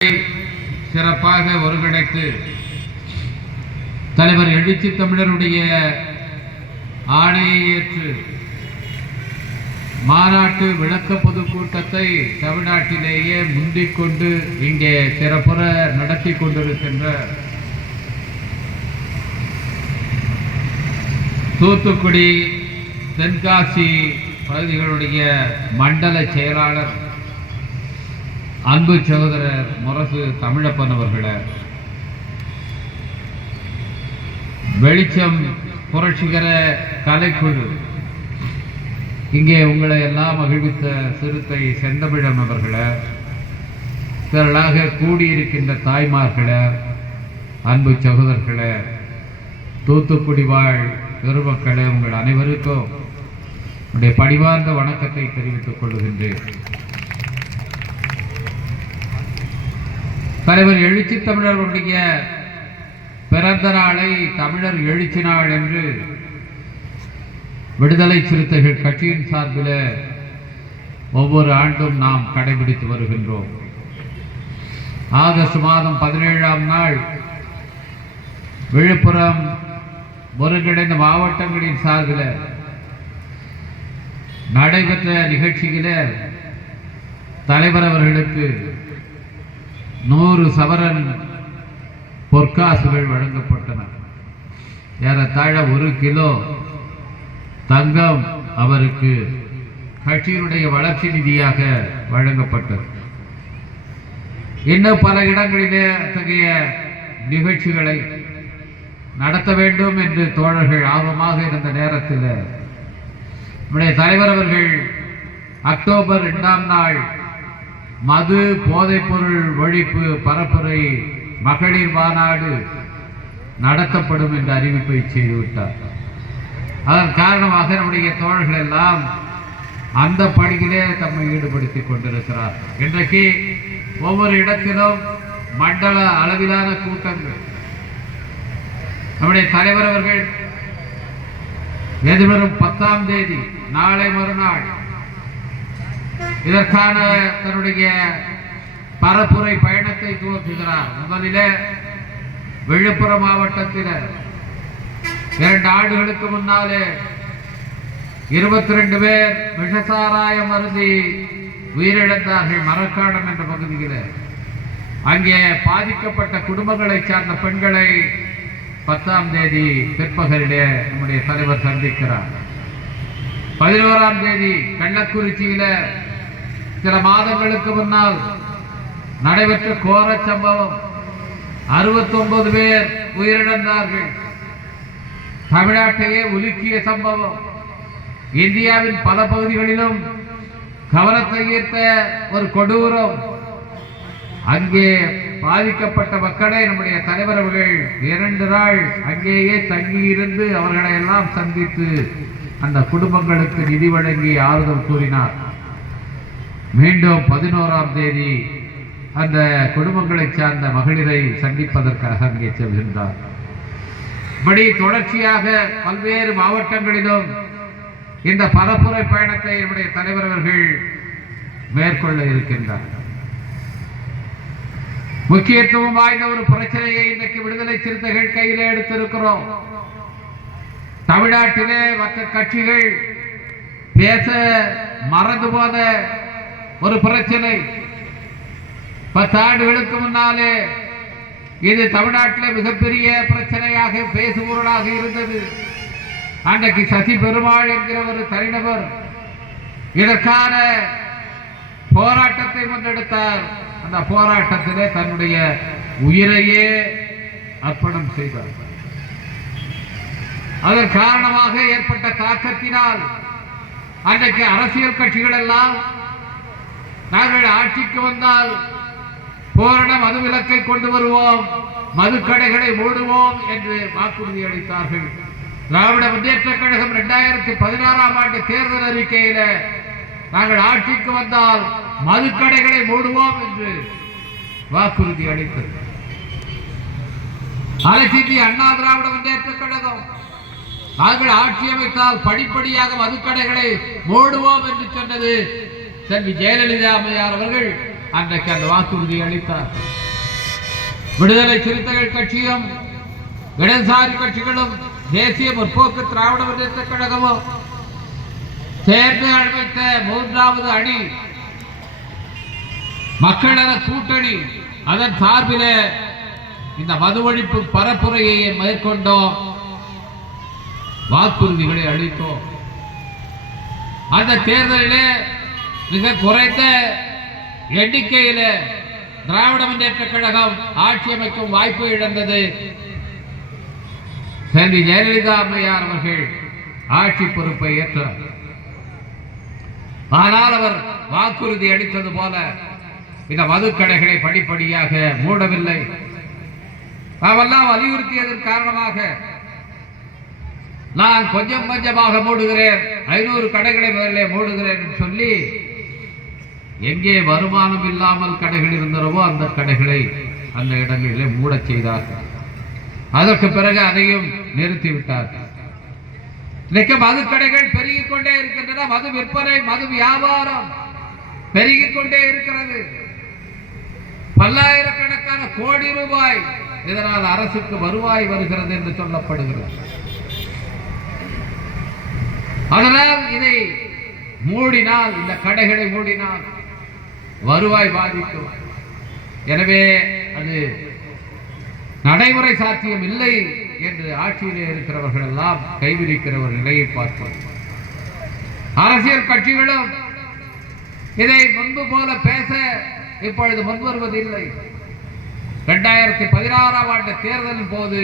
சிறப்பாக ஒருங்கிணைத்து தலைவர் எழுச்சி தமிழருடைய ஆணையை ஏற்று மாநாட்டு விளக்க பொதுக்கூட்டத்தை தமிழ்நாட்டிலேயே முந்திக்கொண்டு இங்கே சிறப்புற நடத்தி கொண்டிருக்கின்ற தூத்துக்குடி தென்காசி பகுதிகளுடைய மண்டல செயலாளர் அன்பு சகோதரர் முரசு தமிழப்பன் அவர்களே, வெளிச்சம் புரட்சிகர கலைக்குழு இங்கே உங்களை எல்லாம் மகிழ்வித்த சிறுத்தை செந்தமிழன் அவர்களே, திரளாக கூடியிருக்கின்ற தாய்மார்களே, அன்பு சகோதரர்களே, தூத்துக்குடி வாழ் பெருமக்களே, உங்கள் அனைவருக்கும் என்னுடைய பணிவார்ந்த வணக்கத்தை தெரிவித்துக் கொள்கின்றேன். தலைவர் எழுச்சி தமிழர்களுடைய பிறந்த நாளை தமிழர் எழுச்சி நாள் என்று விடுதலை சிறுத்தைகள் கட்சியின் சார்பில் ஒவ்வொரு ஆண்டும் நாம் கடைபிடித்து வருகின்றோம். ஆகஸ்ட் மாதம் 17ஆம் நாள் விழுப்புரம் ஒருங்கிணைந்த மாவட்டங்களின் சார்பில் நடைபெற்ற நிகழ்ச்சியில் தலைவர் அவர்களுக்கு 100 சவரன் பொற்காசுகள் வழங்கப்பட்டன. ஏறத்தாழ 1 கிலோ தங்கம் அவருக்கு கட்சியினுடைய வளர்ச்சி நிதியாக வழங்கப்பட்டது. இன்னும் பல இடங்களிலே அத்தகைய நிகழ்ச்சிகளை நடத்த வேண்டும் என்று தோழர்கள் ஆர்வமாக இருந்த நேரத்தில் நம்முடைய தலைவர் அவர்கள் அக்டோபர் 2ஆம் நாள் மது போதைப்பொருள் ஒழிப்பு பரப்புரை மகளிர் மாநாடு நடத்தப்படும் என்ற அறிவிப்பை செய்துவிட்டார். அதன் காரணமாக நம்முடைய தோழர்கள் எல்லாம் அந்த பணியிலே தம்மை ஈடுபடுத்திக் கொண்டிருக்கிறார். இன்றைக்கு ஒவ்வொரு இடத்திலும் மண்டல அளவிலான கூட்டங்கள். நம்முடைய தலைவர் அவர்கள் எதிர்வரும் 10ஆம் தேதி நாளை மறுநாள் இதற்கான தன்னுடைய பரப்புரை பயணத்தை துவக்குகிறார். முதலிலே விழுப்புரம் மாவட்டத்தில் 2 ஆண்டுகளுக்கு முன்னாலே 22 பேர் விஷசாராயம் அருந்தி உயிரிழந்தார்கள் மரக்காடம் என்ற பகுதியில். அங்கே பாதிக்கப்பட்ட குடும்பங்களை சார்ந்த பெண்களை 10ஆம் தேதி பிற்பகலிலே நம்முடைய தலைவர் சந்திக்கிறார். 11ஆம் தேதி கள்ளக்குறிச்சியில சில மாதங்களுக்கு முன்னால் நடைபெற்ற கோர சம்பவம், 69 பேர் உயிரிழந்தார்கள். தமிழ்நாட்டையே உலுக்கிய சம்பவம். இந்தியாவின் பல பகுதிகளிலும் கவனத்தை ஈர்த்த ஒரு கொடூரம். அங்கே பாதிக்கப்பட்ட மக்களை நம்முடைய தலைவர் அவர்கள் 2 நாள் அங்கேயே தங்கியிருந்து அவர்களை எல்லாம் சந்தித்து அந்த குடும்பங்களுக்கு நிதி வழங்கி ஆறுதல் கூறினார். மீண்டும் 11ஆம் தேதி அந்த குடும்பங்களை சார்ந்த மகளிரை சந்திப்பதற்காக அங்கே செல்கின்றார். இப்படி தொடர்ச்சியாக பல்வேறு மாவட்டங்களிலும் இந்த பரப்புரை பயணத்தை நம்முடைய தலைவர் அவர்கள் மேற்கொள்ள இருக்கின்றார். முக்கியத்துவம் வாய்ந்த ஒரு பிரச்சனையை இன்றைக்கு விடுதலை சிறுத்தைகள் கையிலே எடுத்திருக்கிறோம். தமிழ்நாட்டிலே மற்ற கட்சிகள் பேச மறந்து போன ஒரு பிரச்சனை. 10 ஆண்டுகளுக்கு முன்னாலே இது தமிழ்நாட்டிலே மிகப்பெரிய பிரச்சனையாக பேசுபொருளாக இருந்தது. அன்றைக்கு சசி பெருமாள் என்கிற ஒரு தனிநபர் இதற்கான போராட்டத்தை முன்னெடுத்தார். அந்த போராட்டத்திலே தன்னுடைய உயிரையே அர்ப்பணம் செய்தார். அதன் காரணமாக ஏற்பட்ட தாக்கத்தினால் அன்றைக்கு அரசியல் கட்சிகள் எல்லாம் நாங்கள் ஆட்சிக்கு வந்தால் பூரண மதுவிலக்கை கொண்டு வருவோம், மதுக்கடைகளை மூடுவோம் என்று வாக்குறுதி அளித்தார்கள். திராவிட முன்னேற்ற கழகம் 2016ஆம் ஆண்டு தேர்தல் அறிக்கையில நாங்கள் ஆட்சிக்கு வந்தால் மதுக்கடைகளை மூடுவோம் என்று வாக்குறுதி அளித்தது. அனைத்து அண்ணா திராவிட முன்னேற்ற கழகம் நாங்கள் ஆட்சி அமைத்தால் படிப்படியாக மதுக்கடைகளை மூடுவோம் என்று சொன்னது செல்வி ஜெயலலிதா அம்மையார் அவர்கள் அன்றைக்கு அந்த வாக்குறுதி அளித்தார். விடுதலை சிறுத்தைகள் கட்சியும் இடதுசாரி கட்சிகளும் தேசிய முற்போக்கு திராவிட முன்னேற்ற கழகமும் சேர்ந்து அமைத்த மூன்றாவது அணி மக்கள கூட்டணி. அதன் சார்பில் இந்த மது ஒழிப்பு பரப்புரையை மேற்கொண்டோம், வாக்குறுதிகளை அளித்தோம். அந்த தேர்தலிலே மிக குறைந்த எண்ணிக்கையில் திராவிட முன்னேற்ற கழகம் ஆட்சி அமைக்கும் வாய்ப்பு இழந்தது. செல்வி ஜெயலலிதா அம்மையார் அவர்கள் ஆட்சி பொறுப்பை ஏற்றார். ஆனால் அவர் வாக்குறுதி அளித்தது போல இந்த மதுக்கடைகளை படிப்படியாக மூடவில்லை. அவெல்லாம் வலியுறுத்தியதன் காரணமாக நான் கொஞ்சம் கொஞ்சமாக மூடுகிறேன், 500 கடைகளை முதல்ல மூடுகிறேன் சொல்லி எங்கே வருமானம் இல்லாமல் கடைகள் இருந்தனவோ அந்த கடைகளை அந்த இடங்களிலே மூடச் செய்தார்கள். அதற்கு பிறகு அதையும் நிறுத்திவிட்டார்கள். இன்னைக்கு மதுக்கடைகள் பெருகிக் கொண்டே இருக்கின்றன. மது விற்பனை, மது வியாபாரம் பெருகிக் கொண்டே இருக்கிறது. பல்லாயிரக்கணக்கான கோடி ரூபாய் இதனால் அரசுக்கு வருவாய் வருகிறது என்று சொல்லப்படுகிறது. அதனால் இதை மூடினால், இந்த கடைகளை மூடினால் வருவாய் பாதிக்கும். எனவே அது நடைமுறை சாத்தியம் இல்லை என்று ஆட்சியிலே இருக்கிறவர்கள் எல்லாம் கைவிரிக்கிற ஒரு நிலையை பார்ப்போம். அரசியல் கட்சிகளும் இதை முன்பு போல பேச இப்பொழுது முன்வருவதில்லை. 2016ஆம் ஆண்டு தேர்தலின் போது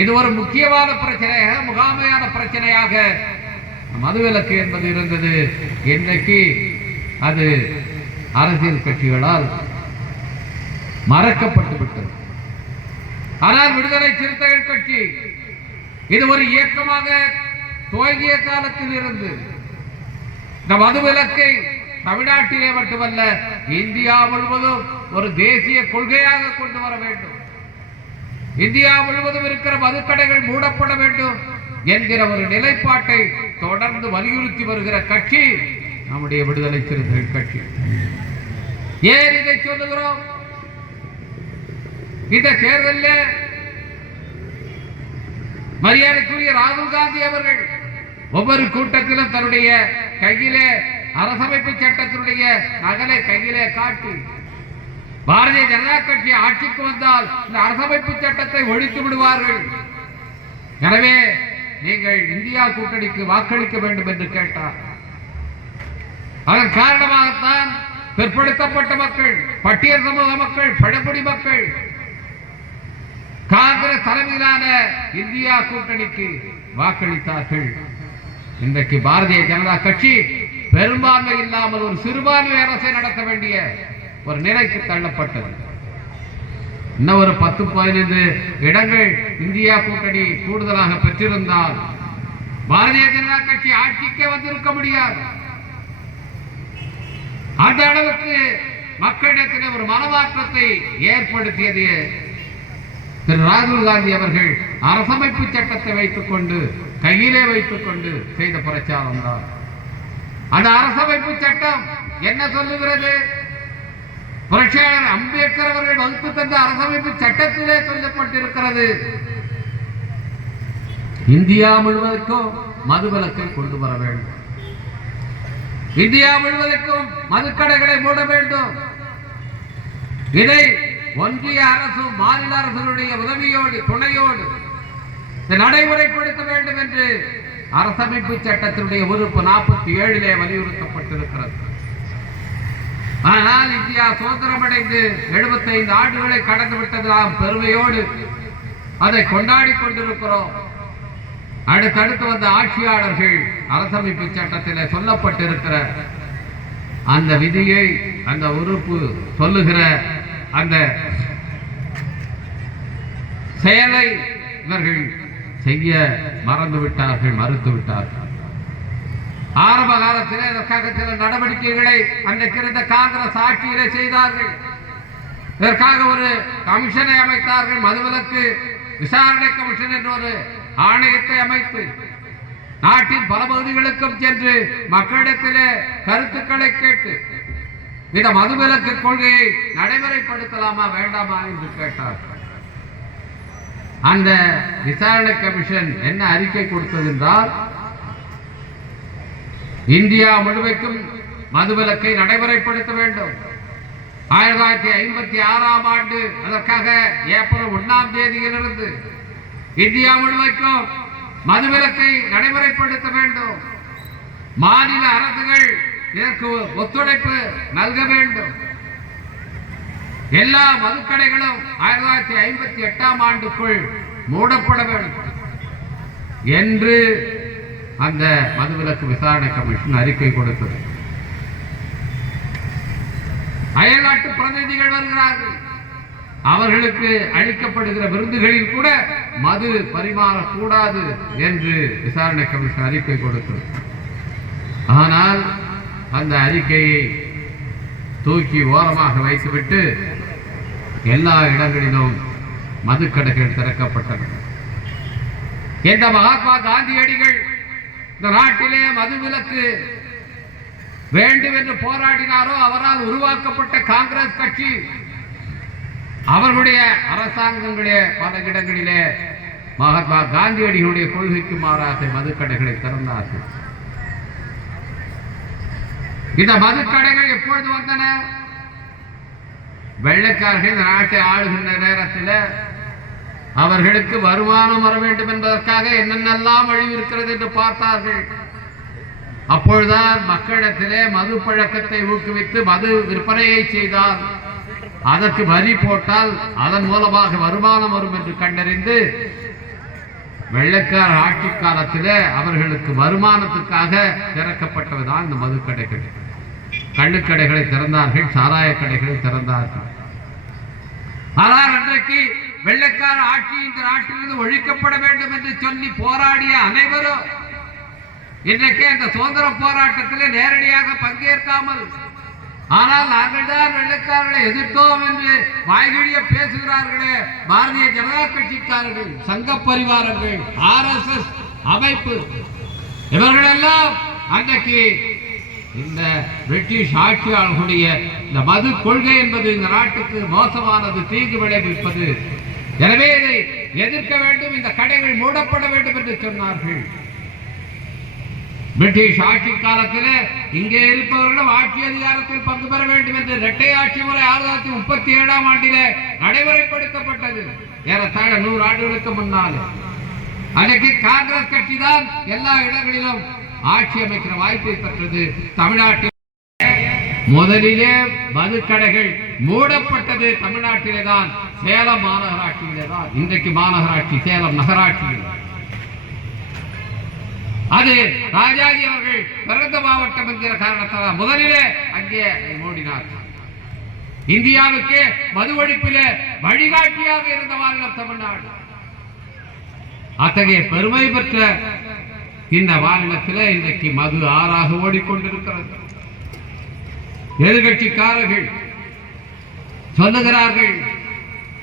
இது ஒரு முக்கியமான பிரச்சனையாக, முகாமையான பிரச்சனையாக மதுவிலக்கு என்பது இருந்தது. இன்றைக்கு அது அரசியல் கட்சிகளால் மறக்கப்பட்டு விட்டது. ஆனால் விடுதலை சிறுத்தைகள் கட்சி இது ஒரு இயக்கமாக துவங்கிய காலத்தில் இருந்து இந்த மதுவிலக்கை தமிழ்நாட்டிலே மட்டுமல்ல இந்தியா முழுவதும் ஒரு தேசிய கொள்கையாக கொண்டு வர வேண்டும், இந்தியா முழுவதும் இருக்கிற மதுக்கடைகள் மூடப்பட வேண்டும் என்கிற ஒரு நிலைப்பாட்டை தொடர்ந்து வலியுறுத்தி வருகிற கட்சி நம்முடைய விடுதலை சிறுத்தைகள் கட்சி. ஏன் இதை சொல்லுகிறோம்? இந்த தேர்தலில் மரியாதைக்குரிய ராகுல் காந்தி அவர்கள் ஒவ்வொரு கூட்டத்திலும் தன்னுடைய கையிலே அரசமைப்பு சட்டத்தினுடைய நகலை கையிலே காட்டி பாரதிய ஜனதா கட்சி ஆட்சிக்கு வந்தால் இந்த அரசமைப்பு சட்டத்தை ஒழித்து விடுவார்கள், எனவே நீங்கள் இந்தியா கூட்டணிக்கு வாக்களிக்க வேண்டும் என்று கேட்டார். அதன் காரணமாகத்தான் பிற்படுத்தப்பட்ட மக்கள், பட்டியல் சமூக மக்கள், பழங்குடி மக்கள் காங்கிரஸ் தலைமையிலான இந்தியா கூட்டணிக்கு வாக்களித்தார்கள். இன்றைக்கு பாரதிய ஜனதா கட்சி பெரும்பான்மை இல்லாமல் ஒரு சிறுபான்மை அரசை நடத்த வேண்டிய ஒரு நிலைக்கு தள்ளப்பட்டது. இன்னும் ஒரு 10-15 இடங்கள் இந்தியா கூட்டணி கூடுதலாக பெற்றிருந்தால் பாரதிய ஜனதா கட்சி ஆட்சிக்கே வந்திருக்க முடியாது. அந்த அளவுக்கு மக்களிடத்தில் ஒரு மனமாற்றத்தை ஏற்படுத்தியது திரு ராகுல் காந்தி அவர்கள் அரசமைப்பு சட்டத்தை வைத்துக் கொண்டு கையிலே வைத்துக் கொண்டு செய்த பிரச்சாரம் தான். அந்த அரசமைப்பு சட்டம் என்ன சொல்லுகிறது? புரட்சியாளர் அம்பேத்கர் அவர்கள் வகுத்து தந்த அரசமைப்பு சட்டத்திலே சொல்லப்பட்டிருக்கிறது, இந்தியா முழுவதற்கும் மதுவிலக்கை கொண்டு வர வேண்டும், இந்தியா முழுவதற்கும் மதுக்கடைகளை மூட வேண்டும். இதை ஒன்றிய அரசும் மாநில அரசுடைய உதவியோடு துணையோடு நடைமுறைப்படுத்த வேண்டும் என்று அரசமைப்பு சட்டத்தினுடைய உறுப்பு 47 வலியுறுத்தப்பட்டிருக்கிறது. ஆனால் இந்தியா சுதந்திரமடைந்து 75 ஆண்டுகளை கடந்து விட்டதாம் பெருமையோடு அதை கொண்டாடி கொண்டிருக்கிறோம். அடுத்தடுத்து வந்த ஆட்சியாளர்கள் அரசமைப்பு சட்டத்தில் சொல்லப்பட்டிருக்கிற அந்த விதியை, அந்த உறுப்பு சொல்லுகிற அந்த செயலை இவர்கள் செய்ய மறந்துவிட்டார்கள், மறுத்துவிட்டார்கள். ஆரம்ப காலத்திலே இதற்காக சில நடவடிக்கைகளை அன்றைக்கு இருந்த காங்கிரஸ் ஆட்சியிலே செய்தார்கள். இதற்காக ஒரு கமிஷனை அமைத்தார்கள், மதுவிலக்கு விசாரணை கமிஷன் என்ற ஒரு ஆணையத்தை அமைத்து நாட்டின் பல பகுதிகளுக்கும் சென்று மக்களிடத்திலே கருத்துக்களை கேட்டு இந்த மதுவிலக்கு கொள்கையை நடைமுறைப்படுத்தலாமா வேண்டாமா என்று கேட்டார். அந்த விசாரணை கமிஷன் என்ன அறிக்கை கொடுத்தது என்றால், இந்தியா முழுமைக்கும் மதுவிலக்கை நடைமுறைப்படுத்த வேண்டும். 1956ஆம் ஆண்டு அதற்காக ஏப்ரல் 1ஆம் தேதியிலிருந்து இந்தியா முழுமைக்கும் மதுவிலக்கை நடைமுறைப்படுத்த வேண்டும். மாநில அரசுகள் இதற்கு ஒத்துழைப்பு நல்க வேண்டும். எல்லா மதுக்கடைகளும் 1958ஆம் ஆண்டுக்குள் மூடப்பட வேண்டும் என்று அந்த மதுவிலக்கு விசாரணை கமிஷன் அறிக்கை கொடுத்தது. அயல்நாட்டு பிரதிநிதிகள் வருகிறார்கள். அவர்களுக்கு அளிக்கப்படுகிற விருந்துகளில் கூட மது பரிமாறக்கூடாது என்று விசாரணை கமிஷன் அறிக்கை கொடுத்தது. ஆனால் அந்த அறிக்கையை தூக்கி ஓரமாக வைத்துவிட்டு எல்லா இடங்களிலும் மதுக்கடைகள் திறக்கப்பட்டன. எந்த மகாத்மா காந்தியடிகள் இந்த நாட்டிலே மதுவிலக்கு வேண்டும் என்று போராடினாரோ அவரால் உருவாக்கப்பட்ட காங்கிரஸ் கட்சி அவர்களுடைய அரசாங்கங்களுடைய பல இடங்களிலே மகாத்மா காந்தியடிகளுடைய கொள்கைக்கு மாறாக மதுக்கடைகளை திறந்தார்கள். இந்த மதுக்கடைகள் எப்பொழுது வந்தன? வெள்ளைக்காரர்கள் இந்த நாட்டை ஆளுகின்ற நேரத்தில் அவர்களுக்கு வருமானம் வர வேண்டும் என்பதற்காக என்னென்னலாம் வழி இருக்கிறது என்று பார்த்தார்கள். அப்பொழுதுதான் மக்களிடத்திலே மது பழக்கத்தை ஊக்குவித்து மது விற்பனையை செய்தால் அதற்கு வரி போட்டால் அதன் மூலமாக வருமானம் வரும் என்று கண்டறிந்து வெள்ளைக்கார ஆட்சி காலத்தில் அவர்களுக்கு வருமானத்துக்காக திறக்கப்பட்டதுதான் இந்த மதுக்கடைகள். கள்ளுக்கடைகளை திறந்தார்கள், சாராய கடைகளை திறந்தார்கள். ஆனால் அன்றைக்கு வெள்ளைக்கார ஆட்சி இந்த நாட்டிலிருந்து ஒழிக்கப்பட வேண்டும் என்று சொல்லி போராடிய அனைவரும் இன்றைக்கு அந்த சுதந்திர போராட்டத்தில் நேரடியாக பங்கேற்காமல், ஆனால் நாங்கள் தான் வெள்ளைக்காரர்களை எதிர்த்தோம் என்று வாய்கிழிய பேசுகிறார்களே பாரதிய ஜனதா கட்சிக்காரர்கள், சங்க பரிவாரங்கள், RSS அமைப்பு, இவர்களெல்லாம் அன்றைக்கு இந்த பிரிட்டிஷ் ஆட்சியாளர்களுடைய இந்த மது கொள்கை என்பது இந்த நாட்டுக்கு மோசமானது, தீங்கு விளைவிப்பது, எனவே இதை எதிர்க்க வேண்டும், இந்த கடைகள் மூடப்பட வேண்டும் என்று சொன்னார்கள். பிரிட்டிஷ் ஆட்சி காலத்தில் இங்கே இருப்பவர்களும் ஆட்சி அதிகாரத்தில் பங்கு பெற வேண்டும் என்று இரட்டை ஆட்சி முறை 1937ஆம் ஆண்டிலே நடைமுறைப்படுத்தப்பட்டது. ஏறத்தாழ 100 ஆண்டுகளுக்கு முன்னால் அன்றைக்கு காங்கிரஸ் கட்சி தான் எல்லா இடங்களிலும் ஆட்சி அமைக்கிற வாய்ப்பை பெற்றது. தமிழ்நாட்டில் முதலிலே மதுக்கடைகள் மூடப்பட்டது தமிழ்நாட்டிலே தான், சேலம் மாநகராட்சியிலே தான். இன்றைக்கு மாநகராட்சி சேலம் நகராட்சியில். அது ராஜாஜி அவர்கள் பிறந்த மாவட்டம் என்கிற காரணத்தால் முதலிலே அங்கே மூடினார். இந்தியாவுக்கு மது ஒழிப்பிலே வழிகாட்டியாக இருந்த மாநிலம் தமிழ்நாடு. அத்தகைய பெருமை பெற்ற இந்த மாநிலத்தில் இன்றைக்கு மது ஆறாக ஓடிக்கொண்டிருக்கிறது. எதிர்கட்சிக்காரர்கள் சொல்லுகிறார்கள்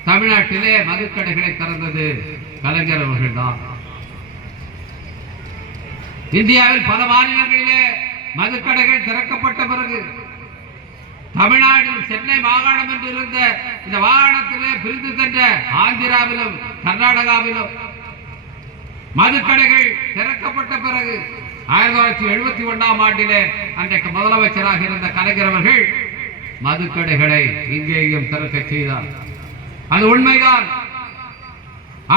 தமிழ்நாட்டிலே மதுக்கடைகளை திறந்தது கலைஞர் அவர்கள் தான். இந்தியாவில் பல மாநிலங்களிலே மதுக்கடைகள் திறக்கப்பட்ட பிறகு தமிழ்நாட்டில் சென்னை மாகாணம் என்று இருந்த இந்த மாகாணத்திலே பிரிந்து சென்ற ஆந்திராவிலும் கர்நாடகாவிலும் மதுக்கடைகள் திறக்கப்பட்ட பிறகு 1971ஆம் ஆண்டிலே அன்றைக்கு முதலமைச்சராக இருந்த கலைஞர் அவர்கள் மதுக்கடைகளை இங்கேயும் திறக்க செய்தார். அது உண்மைதான்.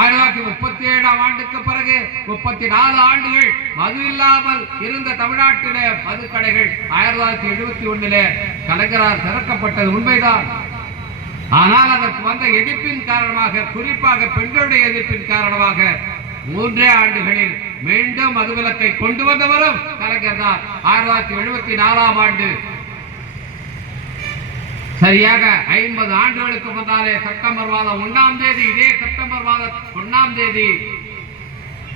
1937ஆம் ஆண்டுக்கு பிறகு 34 ஆண்டுகள் மது இல்லாமல் இருந்த தமிழ்நாட்டிலே மதுக்கடைகள் 1971 கலைஞரால் திறக்கப்பட்டது உண்மைதான். ஆனால் அதற்கு வந்த எதிர்ப்பின் காரணமாக, குறிப்பாக பெண்களுடைய எதிர்ப்பின் காரணமாக 3 ஆண்டுகளில் மீண்டும் மதுவிலக்கை கொண்டு வந்தவரும் கலைஞர் தான். 1974ஆம் ஆண்டு சரியாக 50 ஆண்டுகளுக்கு முன்னாலே செப்டம்பர் மாதம் 1ஆம் தேதி, இதே செப்டம்பர் மாதம் 1ஆம் தேதி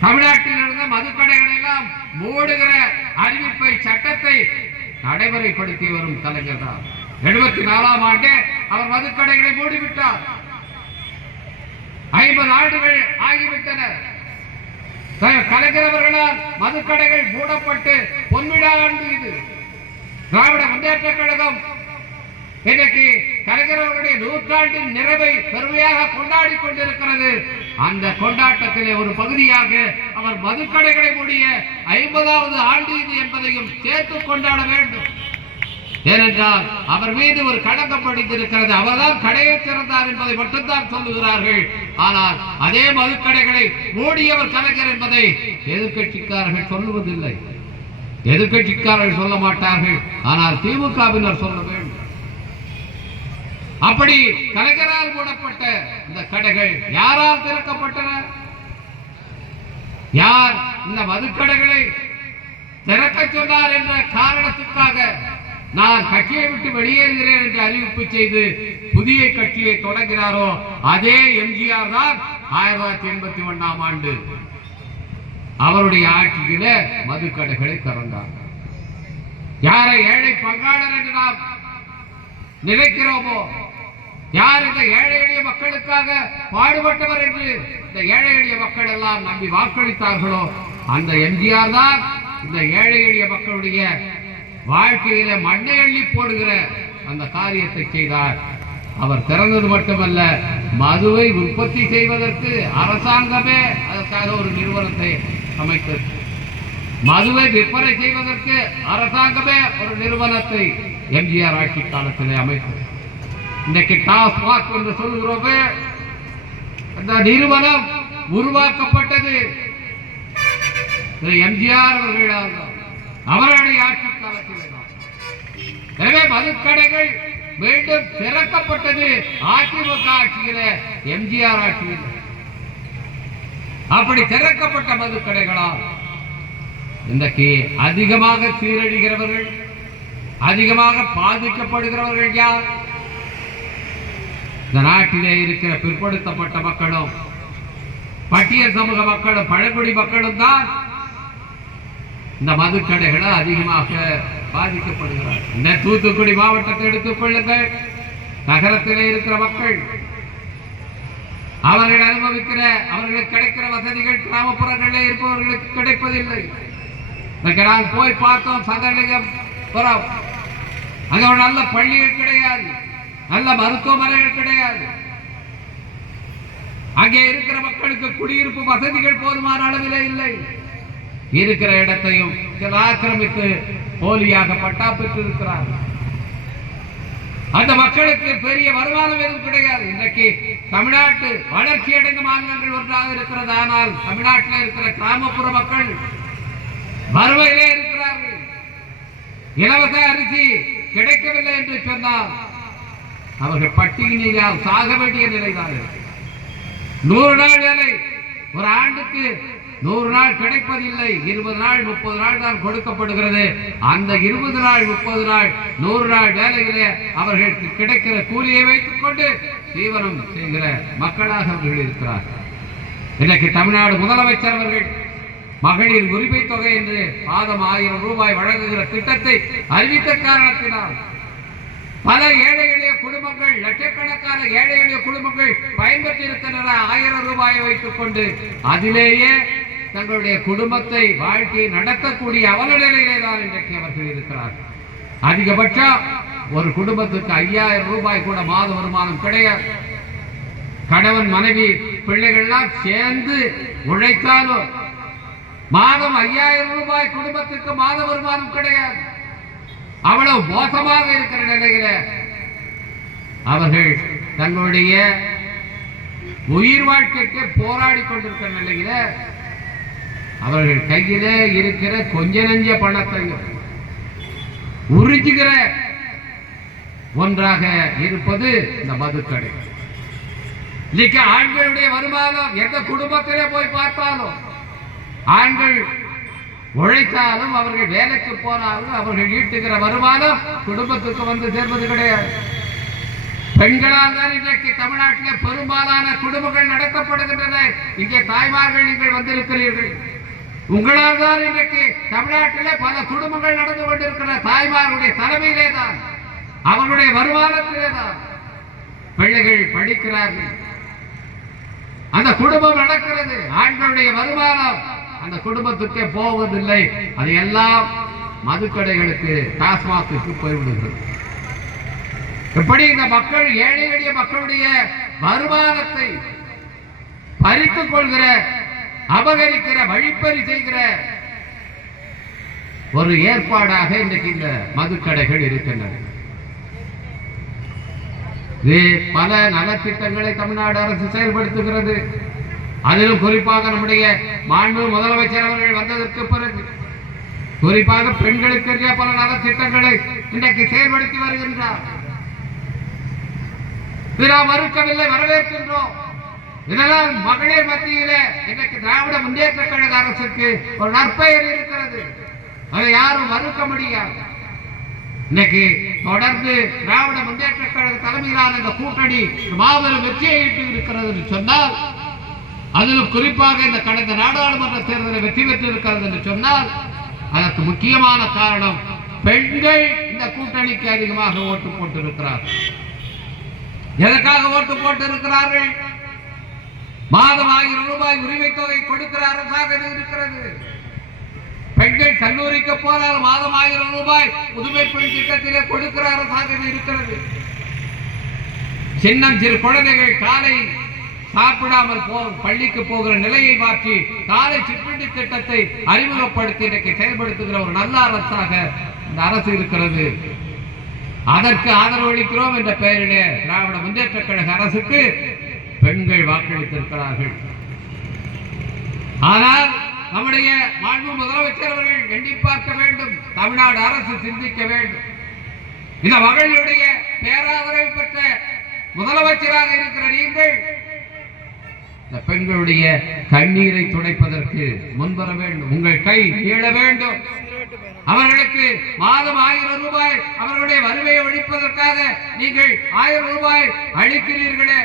தமிழ்நாட்டில் இருந்த மதுக்கடைகளை எல்லாம் மூடுகிற அறிவிப்பை, சட்டத்தை நடைமுறைப்படுத்தி வரும் கலைஞர் தான். 74ஆம் ஆண்டு அவர் மதுக்கடைகளை மூடிவிட்டார். 50 ஆண்டுகள் ஆகிவிட்டன. கலைஞர் அவர்களால் மதுக்கடைகள் மூடப்பட்டு பொன்விழா ஆண்டு இது. திராவிட முன்னேற்ற கழகம் இன்றைக்கு கலைஞர்களுடைய நூற்றாண்டின் நிறைவை பெருமையாக கொண்டாடி கொண்டிருக்கிறது. அந்த கொண்டாட்டத்திலே ஒரு பகுதியாக அவர் மதுக்கடைகளை மூடிய 50வது ஆண்டு இது என்பதையும் சேர்த்து கொண்டாட வேண்டும். ஏனென்றால் அவர் மீது ஒரு களங்கம் படித்திருக்கிறது. அவர்தான் கடையை திறந்தார் என்பதை மட்டும்தான் சொல்லுகிறார்கள். ஆனால் அதே மதுக்கடைகளை மூடியவர் கலைஞர் என்பதை எதிர்கட்சிக்காரர்கள் சொல்லுவதில்லை. எதிர்கட்சிக்காரர்கள் சொல்ல மாட்டார்கள், ஆனால் திமுகவினர் சொல்ல வேண்டும். அப்படி கலைஞரால் மூடப்பட்ட இந்த கடைகள் யாரால் திறக்கப்பட்டன? யார் இந்த மதுக்கடைகளை திறக்க சொன்னார் என்ற காரணத்துக்காக நான் கட்சியை விட்டு வெளியேறுகிறேன் என்று அறிவிப்பு செய்து புதிய கட்சியை தொடங்கினாரோ அதே எம்ஜிஆர் தான் 1981ஆம் ஆண்டு அவருடைய ஆட்சியில மதுக்கடைகளை திறந்தார். யாரை ஏழை பங்காளர் என்று நாம் நினைக்கிறோமோ, யார் இந்த ஏழை எளிய மக்களுக்காக பாடுபட்டவர் என்று இந்த ஏழை எளிய மக்கள் எல்லாம் நம்பி வாக்களித்தார்களோ அந்த எம்ஜிஆர் தான் இந்த ஏழை எளிய மக்களுடைய வாழ்க்கையில மண்ணை அள்ளி போடுகிற அந்த காரியத்தை செய்தார். அவர் திறந்தது மட்டுமல்ல, மதுவை உற்பத்தி செய்வதற்கு அரசாங்கமே அதற்காக ஒரு நிறுவனத்தை அமைத்தது. மதுவை விற்பனை செய்வதற்கு அரசாங்கமே ஒரு நிறுவனத்தை எம்ஜிஆர் ஆட்சி காலத்திலே அமைத்தது. இன்றைக்கு டாஸ்மாக் என்று சொல்லுகிறோமே, அந்த நிறுவனம் உருவாக்கப்பட்டது எம்ஜிஆர் அவர்களுடைய ஆட்சி காலத்தில். எனவே மதுக்கடைகள் மீண்டும் திறக்கப்பட்டது அதிமுக ஆட்சியில, எம்ஜிஆர் ஆட்சியில். அப்படி திறக்கப்பட்ட மதுக்கடைகளால் இன்றைக்கு அதிகமாக சீரழிகிறவர்கள், அதிகமாக பாதிக்கப்படுகிறவர்கள் யார்? இந்த நாட்டிலே இருக்கிற பிற்படுத்தப்பட்ட மக்களும் பட்டியல் சமூக மக்களும் பழங்குடி மக்களும் தான் இந்த மதுக்கடைகளை அதிகமாக பாதிக்கப்படுகிறார். இந்த தூத்துக்குடி மாவட்டத்தை எடுத்துக் கொள்ளுங்கள். நகரத்திலே இருக்கிற மக்கள் அவர்கள் அனுபவிக்கிற, அவர்களுக்கு கிடைக்கிற வசதிகள் கிராமப்புறங்களில் இருப்பவர்களுக்கு கிடைப்பதில்லை. நான் போய் பார்த்தோம் சதலிங்கபுரம், அங்க ஒரு நல்ல பள்ளிகள் கிடையாது, நல்ல மருத்துவமனைகள் கிடையாது. அங்கே இருக்கிற மக்களுக்கு குடியிருப்பு வசதிகள் போதுமான அளவிலே இல்லை. இருக்கிற இடத்தையும் சில ஆக்கிரமித்து போலியாக பட்டா பெற்று இருக்கிறார்கள். அந்த மக்களுக்கு பெரிய வருமானம் எதுவும் கிடையாது. இன்றைக்கு தமிழ்நாட்டு வளர்ச்சி அடைந்த மாநிலங்கள் ஒன்றாக இருக்கிறது. ஆனால் தமிழ்நாட்டில் இருக்கிற கிராமப்புற மக்கள் வறுமையிலே இருக்கிறார்கள். இலவச அரிசி கிடைக்கவில்லை என்று சொன்னால் அவர்கள் பட்டினியால் சாக வேண்டிய நிலைதான். 100 நாள் வேலை ஒரு ஆண்டுக்கு 100 நாள் கிடைப்பதில்லை. 20 நாள் 30 நாள் தான் கொடுக்கப்படுகிறது. அந்த 20 நாள் 30 நாள் 100 நாள் வேலையிலே அவர்களுக்கு கிடைக்கிற கூலியை வைத்துக் கொண்டு ஜீவனம் செய்கிற மக்களாக அவர்கள் இருக்கிறார்கள். இன்றைக்கு தமிழ்நாடு முதலமைச்சர் அவர்கள் மகளிர் உரிமை தொகை என்று மாதம் 1000 ரூபாய் வழங்குகிற திட்டத்தை அறிவித்த காரணத்தினால் பல ஏழை எளிய குடும்பங்கள், லட்சக்கணக்கான ஏழை எளிய குடும்பங்கள் பயன்பெற்றிருக்கின்றன. 1000 ரூபாயை வைத்துக் கொண்டு அதிலேயே தங்களுடைய குடும்பத்தை வாழ்க்கையை நடத்தக்கூடிய அவல நிலையிலே தான் இன்றைக்கு அவர்கள் இருக்கிறார்கள். அதிகபட்சம் ஒரு குடும்பத்துக்கு 5000 ரூபாய் கூட மாத வருமானம் கிடையாது. கணவன் மனைவி பிள்ளைகள்லாம் சேர்ந்து உழைத்தாலும் மாதம் 5000 ரூபாய் குடும்பத்துக்கு மாத வருமானம் கிடையாது. அவ்வளவு மோசமாக இருக்கிற நிலையில அவர்கள் தங்களுடைய உயிர் வாழ்க்கைக்கு போராடி கொண்டிருக்கிற நிலையில அவர்கள் கையிலே இருக்கிற கொஞ்ச நெஞ்ச பணத்தையும் உறிஞ்சுகிற ஒன்றாக இருப்பது இந்த மதுக்கடை. இன்னைக்கு ஆண்களுடைய வருமானம் எந்த குடும்பத்திலே போய் பார்த்தாலும் ஆண்கள் உழைத்தாலும் அவர்கள் வேலைக்கு போனாலும் அவர்கள் ஈட்டுகிற வருமானம் குடும்பத்துக்கு வந்து சேர்வது கிடையாது. பெண்களால் தான் இன்றைக்கு தமிழ்நாட்டிலே பெரும்பாலான குடும்பங்கள் நடத்தப்படுகின்றன. இங்கே தாய்மார்கள் நீங்கள் வந்திருக்கிறீர்கள். உங்களால் தான் இன்றைக்கு தமிழ்நாட்டிலே பல குடும்பங்கள் நடந்து கொண்டிருக்கிற தாய்மார்களுடைய தலைமையிலே தான், அவர்களுடைய வருமானத்திலே தான் பிள்ளைகள் படிக்கிறார்கள். அந்த குடும்பம் நடக்கிறது. ஆண்களுடைய வருமானம் அந்த குடும்பத்துக்கே போவதில்லை. அது எல்லாம் மதுக்கடைகளுக்கு, டாஸ்மாக்கு போய்விடுகிறது. எப்படி இந்த மக்கள் ஏழை எளிய மக்களுடைய வருமானத்தை பறித்துக் கொள்கிற, அபகரிக்கிற, வழிப்பறி செய்கிற ஒரு ஏற்பாடாக இன்றைக்கு இந்த மதுக்கடைகள் இருக்கின்றன. பல நலத்திட்டங்களை தமிழ்நாடு அரசு செயல்படுத்துகிறது. அதிலும் குறிப்பாக நம்முடைய மாண்பு முதலமைச்சர் அவர்கள் வந்ததற்கு பிறகு குறிப்பாக பெண்களுக்கு பல நலத்திட்டங்களை இன்றைக்கு செயல்படுத்தி வருகின்றார். நாம் மறுக்கவில்லை, வரவேற்கின்றோம். இதனால் மகளிர் மத்தியிலே இன்றைக்கு திராவிட முன்னேற்ற கழக அரசுக்கு ஒரு நற்பெயர் இருக்கிறது. அதை யாரும் மறுக்க முடியாது. இன்னைக்கு தொடர்ந்து திராவிட முன்னேற்ற கழக தலைமையிலான இந்த கூட்டணி மாபெரும் வெற்றியை ஈட்டி இருக்கிறது என்று சொன்னால், அதிலும் குறிப்பாக இந்த கடந்த நாடாளுமன்ற தேர்தலில் வெற்றி பெற்று இருக்கிறது என்று சொன்னால், அதற்கு முக்கியமான காரணம் பெண்கள் இந்த கூட்டணிக்கு அதிகமாக ஓட்டு போட்டிருக்கிறார்கள். எதற்காக ஓட்டு போட்டிருக்கிறார்கள்? மாதம் 1000 ரூபாய் உரிமை தொகை கொடுக்கிற அரசாக இருக்கிறது. பெண்கள் கல்லூரிக்கு போனால் மாதம் 1000 ரூபாய் புதுமை பெண் திட்டத்திலே கொடுக்கிற அரசாக இருக்கிறது. சின்னம் சிறு குழந்தைகள் காலை சாப்பிடாமல் பள்ளிக்கு போகிற நிலையை மாற்றி காலை சிற்றுண்டி திட்டத்தை அறிமுகப்படுத்தி இன்றைக்கு செயல்படுத்துகிற ஒரு நல்ல அரசாக இந்த அரசு இருக்கிறது. அதற்கு ஆதரவு அளிக்கிறோம் என்ற பெயரிலே திராவிட முன்னேற்ற கழக அரசுக்கு பெண்கள் வாக்களித்திருக்கிறார்கள். ஆனால் நம்முடைய மாண்பு முதலமைச்சர் அவர்கள் எண்ணி பார்க்க வேண்டும், தமிழ்நாடு அரசு சிந்திக்க வேண்டும். இந்த மகளிருடைய பேராதரவு பெற்ற முதலமைச்சராக இருக்கிற நீங்கள் இந்த பெண்களுடைய கண்ணீரை துடைப்பதற்கு முன்வர வேண்டும். உங்கள் கை நீள வேண்டும். அவர்களுக்கு மாதம் 1000 ரூபாய் அவர்களுடைய வறுமையை ஒழிப்பதற்காக நீங்கள் 1000 ரூபாய் அளிக்கிறீர்களே,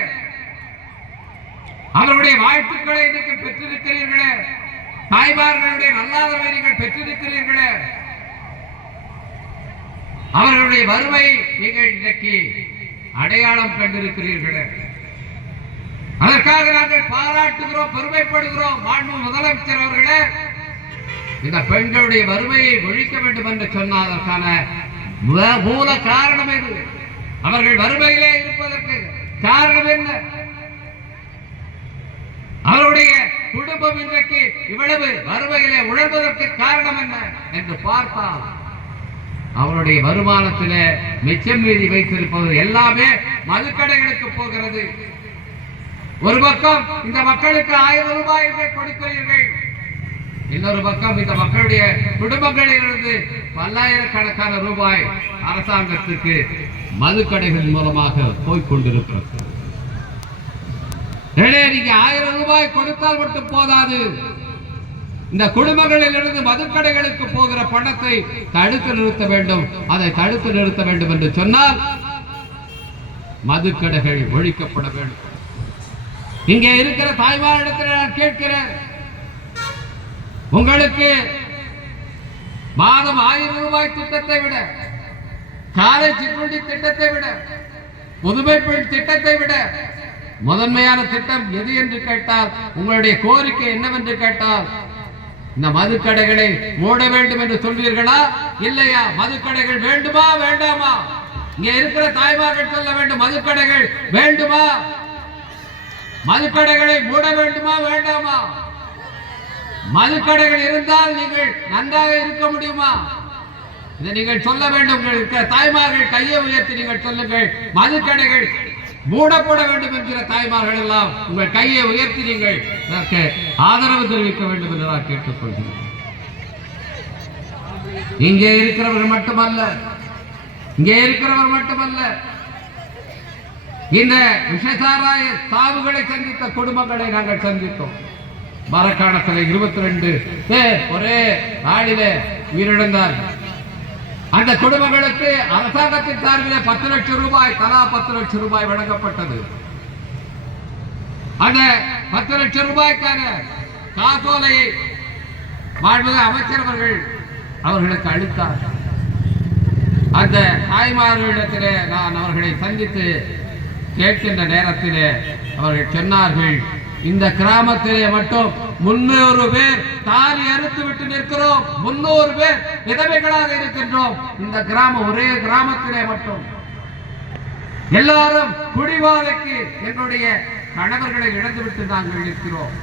அவர்களுடைய வாழ்த்துக்களை இன்னைக்கு பெற்றிருக்கிறீர்களே, தாய்மார்களுடைய நல்லாதரவை நீங்கள் பெற்றிருக்கிறீர்களே, அவர்களுடைய வறுமையை நீங்கள் இன்றைக்கு அடையாளம் கண்டிருக்கிறீர்களே, அதற்காக நாங்கள் பாராட்டுகிறோம், பெருமைப்படுகிறோம். மாண்பு முதலமைச்சர் அவர்களே, இந்த பெண்களுடைய வறுமையை ஒழிக்க வேண்டும் என்று சொன்னால் அதற்கான மூல காரணம் எது? அவர்கள் வறுமையிலே இருப்பதற்கு காரணம் என்ன? அவருடைய குடும்பம் இன்றைக்கு இவ்வளவு வறுமையிலே உழல்வதற்கு காரணம் என்ன என்று பார்த்தால், அவருடைய வருமானத்திலே மிச்சம் மீறி வைத்திருப்பது எல்லாமே மதுக்கடைகளுக்கு போகிறது. ஒரு பக்கம் இந்த மக்களுக்கு 1000 ரூபாய் கொடுக்கிறீர்கள், இன்னொரு பக்கம் இந்த மக்களுடைய குடும்பங்களிலிருந்து பல்லாயிரக்கணக்கான ரூபாய் அரசாங்கத்துக்கு மதுக்கடைகள் மூலமாக போய்கொண்டிருக்கிறது. நீங்க 1000 ரூபாய் கொடுத்தால் மட்டும் போதாது, இந்த குடும்பங்களில் இருந்து மதுக்கடைகளுக்கு போகிற பணத்தை தடுத்து நிறுத்த வேண்டும். அதை தடுத்து நிறுத்த வேண்டும் என்று சொன்னால் மதுக்கடைகள் ஒழிக்கப்பட வேண்டும். இங்கே இருக்கிற தாய்மாரிடத்தில் நான் கேட்கிறேன், உங்களுக்கு மாதம் 1000 ரூபாய் திட்டத்தை விட, காலை சிற்றுண்டி திட்டத்தை விட, புதுமை பெண் திட்டத்தை விட முதன்மையான திட்டம் எது என்று கேட்டால், உங்களுடைய கோரிக்கை என்னவென்று கேட்டால், இந்த மதுக்கடைகளை மூட வேண்டும் என்று சொல்வீர்களா இல்லையா? மதுக்கடைகள் வேண்டுமா வேண்டாமா? இங்க இருக்கிற தாய்மார்கள் சொல்ல வேண்டும், மதுக்கடைகள் வேண்டுமா? மதுக்கடைகளை மூட வேண்டுமா வேண்டாமா? மதுக்கடைகள் இருந்தால் நீங்கள் நன்றாக இருக்க முடியுமா? இதை நீங்கள் சொல்ல வேண்டும். தாய்மார்கள் கையை உயர்த்தி நீங்கள் சொல்லுங்கள், மதுக்கடைகள் மூடப்பட வேண்டும் என்கிற தாய்மார்கள் எல்லாம் உங்கள் கையை உயர்த்தி நீங்கள் ஆதரவு தெரிவிக்க வேண்டும் என்று நான் கேட்டுக்கொள்கிறேன். இங்கே இருக்கிறவர்கள் மட்டுமல்ல, இந்த விஷசாராய சாவுகளை சந்தித்த குடும்பங்களை நாங்கள் சந்தித்தோம். மரக்காணத்தில் 22 பேர் ஒரே நாளிலே உயிரிழந்தார்கள். அந்த குடும்பங்களுக்கு அரசாங்கத்தின் சார்பிலே 10 லட்சம் ரூபாய், தலா 10 லட்சம் ரூபாய் வழங்கப்பட்டது. அந்த 10 லட்சம் ரூபாய்க்கான காசோலையை மாண்புமிகு அமைச்சர் அவர்களுக்கு அளித்தார். அந்த தாய்மார்களிடத்திலே நான் அவர்களை சந்தித்து கேட்கின்ற நேரத்திலே அவர்கள் சொன்னார்கள், இந்த கிராமத்திலே மட்டும் 300 பேர் தாலி அறுத்து விட்டு நிற்கிறோம், 300 பேர் விதவைகளாக இருக்கின்றோம். இந்த கிராமம், ஒரே கிராமத்திலே மட்டும் எல்லாரும் குடிவாதைக்கு என்னுடைய கணவர்களை இழந்துவிட்டு நாங்கள் இருக்கிறோம்.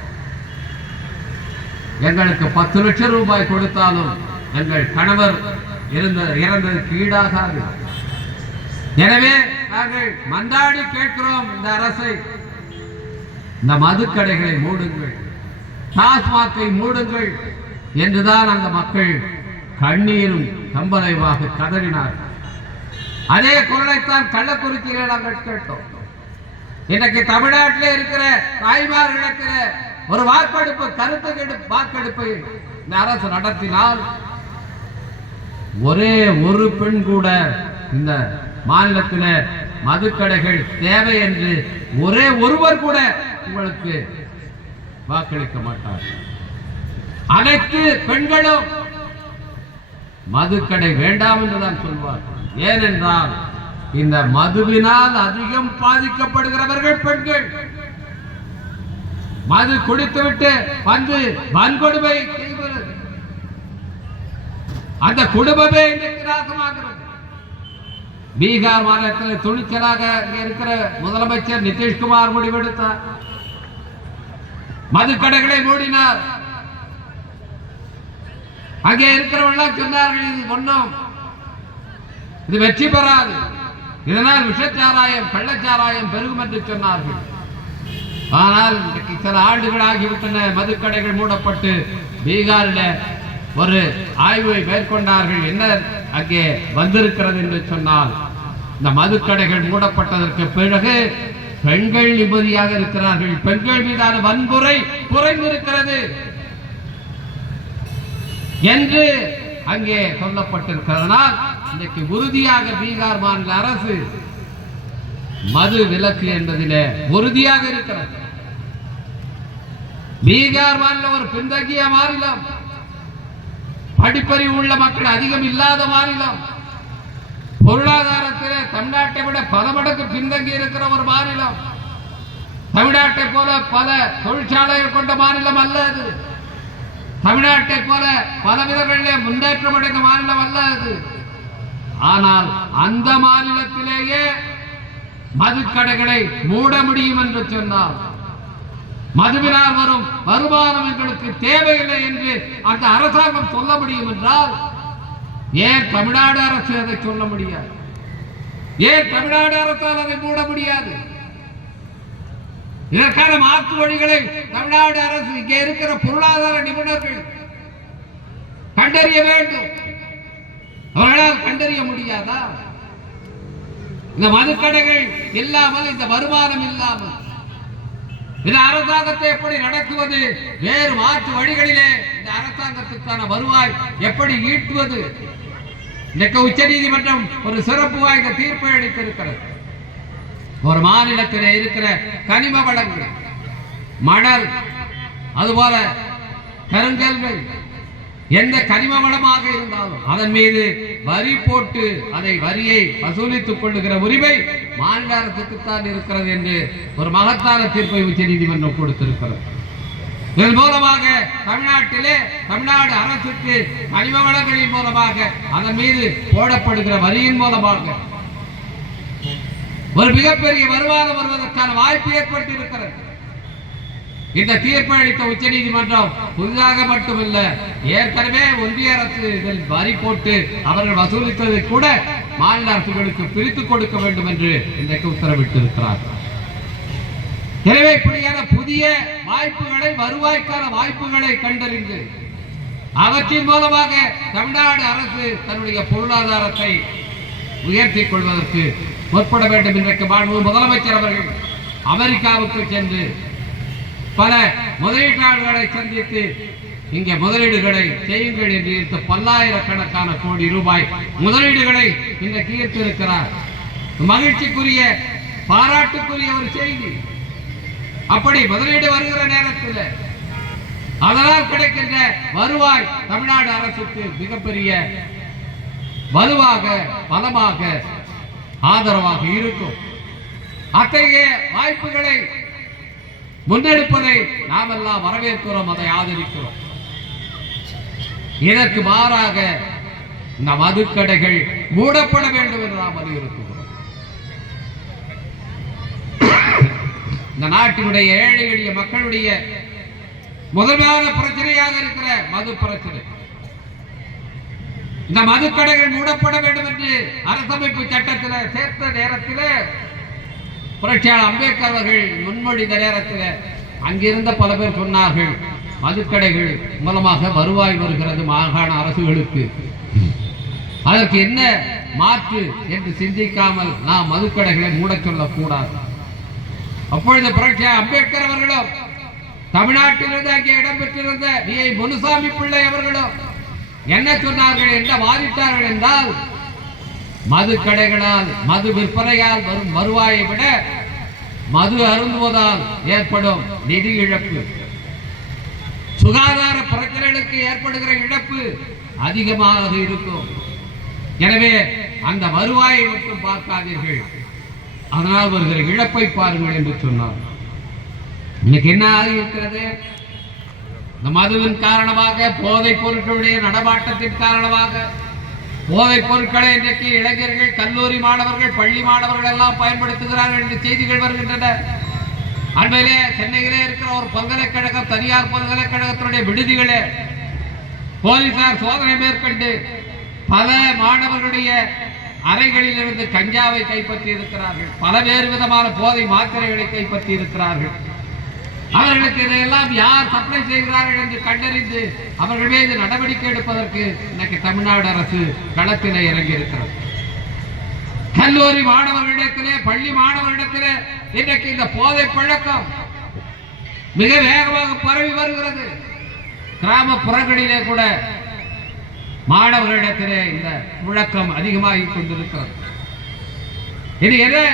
எங்களுக்கு 10 லட்சம் ரூபாய் கொடுத்தாலும் எங்கள் கணவர் இறந்ததற்கு ஈடாகாது. எனவே நாங்கள் மன்றாடி கேட்கிறோம், இந்த அரசை இந்த மதுக்கடைகளை மூடுங்கள், டாஸ்மாகை மூடுங்கள் என்றுதான் அந்த மக்கள் கண்ணீரும் கம்பளைவாக கதறினார். அதே குரலைத்தான் கள்ளக்குறிச்சியில் நாங்கள் கேட்டோம். இன்றைக்கு தமிழ்நாட்டில் இருக்கிற தாய்மார்களிடத்தில் ஒரு வாக்கெடுப்பு, கருத்து வாக்கெடுப்பை இந்த அரசு நடத்தினால் ஒரே ஒரு பெண் கூட இந்த மாநிலத்தில் மதுக்கடைகள் தேவை என்று ஒரே ஒருவர் கூட உங்களுக்கு வாக்களிக்க மாட்டார். அனைத்து பெண்களும் மதுக்கடை வேண்டாம் என்றுதான் சொல்வார். ஏனென்றால் இந்த மதுவினால் அதிகம் பாதிக்கப்படுகிறவர்கள் பெண்கள். மது குடித்துவிட்டு வந்து வன்கொடுமை செய்வது, அந்த குடும்பமே இன்றைக்கு நாசமாகிறது. பீகார் மாநிலத்தில் துணிச்சலாக இருக்கிற முதலமைச்சர் நிதிஷ்குமார் முடிவெடுத்தார். மதுக்கடைகளை மூடினார். அங்கே இருக்கிறவர்கள் சொன்னார்கள், இது ஒன்றும் இது வெற்றி பெறாது, இதனால் விஷச்சாராயம் கள்ளச்சாராயம் பெருகும் என்று சொன்னார்கள். ஆனால் இன்றைக்கு சில ஆண்டுகள் ஆகிவிட்டன, மதுக்கடைகள் மூடப்பட்டு பீகாரில் ஒரு ஆய்வை மேற்கொண்டார்கள். என்ன அங்கே வந்திருக்கிறது என்று சொன்னால், இந்த மதுக்கடைகள் மூடப்பட்டதற்கு பிறகு பெண்கள் நிம்மதியாக இருக்கிறார்கள், பெண்கள் மீதான வன்முறை குறைந்திருக்கிறது என்று அங்கே சொல்லப்பட்டிருக்கிறதுனால் இன்றைக்கு உறுதியாக பீகார் மாநில அரசு மது விலக்கு என்பதிலே உறுதியாக இருக்கிறது. பீகார் மாநிலம் ஒரு பின்தங்கிய மாநிலம், படிப்பறிவு உள்ள மக்கள் அதிகம் இல்லாத மாநிலம், பொருளாதாரத்திலே தமிழ்நாட்டை விட பல மடங்கு பின்தங்கி இருக்கிற ஒரு மாநிலம். தமிழ்நாட்டை போல பல தொழிற்சாலைகள் கொண்ட மாநிலம் அல்ல அது. தமிழ்நாட்டை போல பல விதங்களிலே முன்னேற்றம் அடைந்த மாநிலம் அல்ல அது. ஆனால் அந்த மாநிலத்திலேயே மதுக்கடைகளை மூட முடியும் என்று சொன்னால், மதுவினால் வரும் வருமானம் எங்களுக்கு தேவையில்லை என்று அந்த அரசாங்கம் சொல்ல முடியும் என்றால், ஏன் தமிழ்நாடு அரசு அதை சொல்ல முடியாது? ஏன் தமிழ்நாடு அரசால் அதை மூட முடியாது? இதற்கான மாற்று வழிகளை தமிழ்நாடு அரசு, இங்கே இருக்கிற பொருளாதார நிபுணர்கள் கண்டறிய வேண்டும். அவர்களால் கண்டறிய முடியாதா? இந்த மதுக்கடைகள் இல்லாமல், இந்த வருமானம் இல்லாமல் இந்த அரசாங்கத்தை எப்படி நடத்துவது? வேறு மாற்று வழிகளிலே இந்த அரசாங்கத்துக்கான வருவாய் எப்படி ஈட்டுவது? இன்றைக்கு உச்ச நீதிமன்றம் ஒரு சிறப்பு வாய்ந்த தீர்ப்பை அளித்திருக்கிறது. ஒரு மாநிலத்தில் இருக்கிற கனிம வளங்கள், மணல், அதுபோல கருங்கல்கள், எந்த கனிம வளமாக இருந்தாலும் அதன் மீது வரி போட்டு அதை வரியை வசூலித்துக் கொள்ளுகிற உரிமை மாநில அரசுக்குத்தான் இருக்கிறது என்று ஒரு மகத்தான தீர்ப்பை உச்ச நீதிமன்றம் கொடுத்திருக்கிறது. இதன் மூலமாக தமிழ்நாட்டிலே தமிழ்நாடு அரசுக்கு கனிம வளங்களின் மூலமாக அதன் மீது போடப்படுகிற வரியின் மூலமாக ஒரு மிகப்பெரிய வருமானம் வருவதற்கான வாய்ப்பு ஏற்பட்டிருக்கிறது. இந்த தீர்ப்பை அளித்த உச்ச நீதிமன்றம் புதிதாக மட்டுமல்ல, ஏற்கனவே ஒன்றிய அரசு இதில் வரி போட்டு அவர்கள் வசூலித்ததை கூட மாநில அரசுகளுக்கு பிரித்துக் கொடுக்க வேண்டும் என்று இன்றைக்கு உத்தரவிட்டிருக்கிறார். எனவே இப்படியான புதிய வாய்ப்புகளை, வருவாய்க்கான வாய்ப்புகளை கண்டறிந்து அவற்றின் மூலமாக தமிழ்நாடு அரசு தன்னுடைய பொருளாதாரத்தை உயர்த்திக் கொள்வதற்கு முற்பட வேண்டும். இன்றைக்கு முதலமைச்சர் அவர்கள் அமெரிக்காவுக்கு சென்று பல முதலீட்டாளர்களை சந்தித்து இங்கே முதலீடுகளை செய்யுங்கள் என்று ஈர்த்து பல்லாயிரக்கணக்கான கோடி ரூபாய் முதலீடுகளை இன்றைக்கு ஈர்த்திருக்கிறார். மகிழ்ச்சிக்குரிய, பாராட்டுக்குரிய ஒரு செய்தி. அப்படி முதலீடு வருகிற நேரத்தில் அதனால் கிடைக்கின்ற வருவாய் தமிழ்நாடு அரசுக்கு மிகப்பெரிய வலுவாக, பலமாக, ஆதரவாக இருக்கும். அத்தகைய வாய்ப்புகளை முன்னெடுப்பதை நாம் எல்லாம் வரவேற்கிறோம், அதை ஆதரிக்கிறோம். இதற்கு மாறாக இந்த மதுக்கடைகள் மூடப்பட வேண்டும் என்று நாம் வலியுறுத்துகிறோம். இந்த நாட்டினுடைய ஏழை எளிய மக்களுடைய முதன்மையான பிரச்சனையாக இருக்கிற மது பிரச்சனை. இந்த மதுக்கடைகள் மூடப்பட வேண்டும் என்று அரசமைப்பு சட்டத்தில் சேர்த்த நேரத்தில் புரட்சியாளர் அம்பேத்கர் அவர்கள் முன்மொழிந்த நேரத்தில் அங்கிருந்த பல பேர் சொன்னார்கள், மதுக்கடைகள் மூலமாக வருவாய் வருகிறது மாகாண அரசுகளுக்கு, அதற்கு என்ன மாற்று என்று சிந்திக்காமல் நாம் மதுக்கடைகளை மூட சொல்லக்கூடாது. அப்பொழுது புரட்சியாளர் அம்பேத்கர் அவர்களும் தமிழ்நாட்டிலிருந்து அங்கே இடம்பெற்றிருந்த முனுசாமி பிள்ளை அவர்களும் என்ன சொன்னார்கள், என்ன வாதிட்டார்கள் என்றால், மது கடைகளால் மது விற்பனையால் வரும் வருவாயை விட மது அருந்துவதால் ஏற்படும் நிதி இழப்பு, சுகாதார பிரச்சனைகளுக்கு ஏற்படுகிற இழப்பு அதிகமாக இருக்கும். எனவே அந்த வருவாயை மட்டும் பார்க்காதீர்கள், அதனால் வருகிற இழப்பை பாருங்கள் என்று சொன்னார். இன்னைக்கு என்ன ஆகி இருக்கிறது? இந்த மதுவின் காரணமாக, போதைப் பொருட்களுடைய நடமாட்டத்தின் காரணமாக, போதைப் பொருட்களை இன்றைக்கு இளைஞர்கள், கல்லூரி மாணவர்கள், பள்ளி மாணவர்கள் எல்லாம் பயன்படுத்துகிறார்கள் என்று செய்திகள் வருகின்றன. அண்மையிலே சென்னையிலே இருக்கிற ஒரு பல்கலைக்கழகம், தனியார் பல்கலைக்கழகத்தினுடைய விடுதிகளே போலீசார் சோதனை மேற்கொண்டு பல மாணவர்களுடைய அறைகளில் இருந்து கஞ்சாவை கைப்பற்றி இருக்கிறார்கள், பலவேறு விதமான போதை மாத்திரைகளை கைப்பற்றி இருக்கிறார்கள். அவர்களுக்கு இதையெல்லாம் யார் சப்ளை செய்கிறார்கள் என்று கண்டறிந்து அவர்கள் மீது நடவடிக்கை எடுப்பதற்கு இன்னைக்கு தமிழ்நாடு அரசு களத்தில் இறங்கி இருக்கிறது. கல்லூரி மாணவர்களிடத்திலே, பள்ளி மாணவர்களிடத்திலே இன்றைக்கு இந்த போதை பழக்கம் மிக வேகமாக பரவி வருகிறது. கிராமப்புறங்களிலே கூட மாணவர்களிடத்திலே இந்த முழக்கம் அதிகமாகிக் கொண்டிருக்கிறது. இது எதை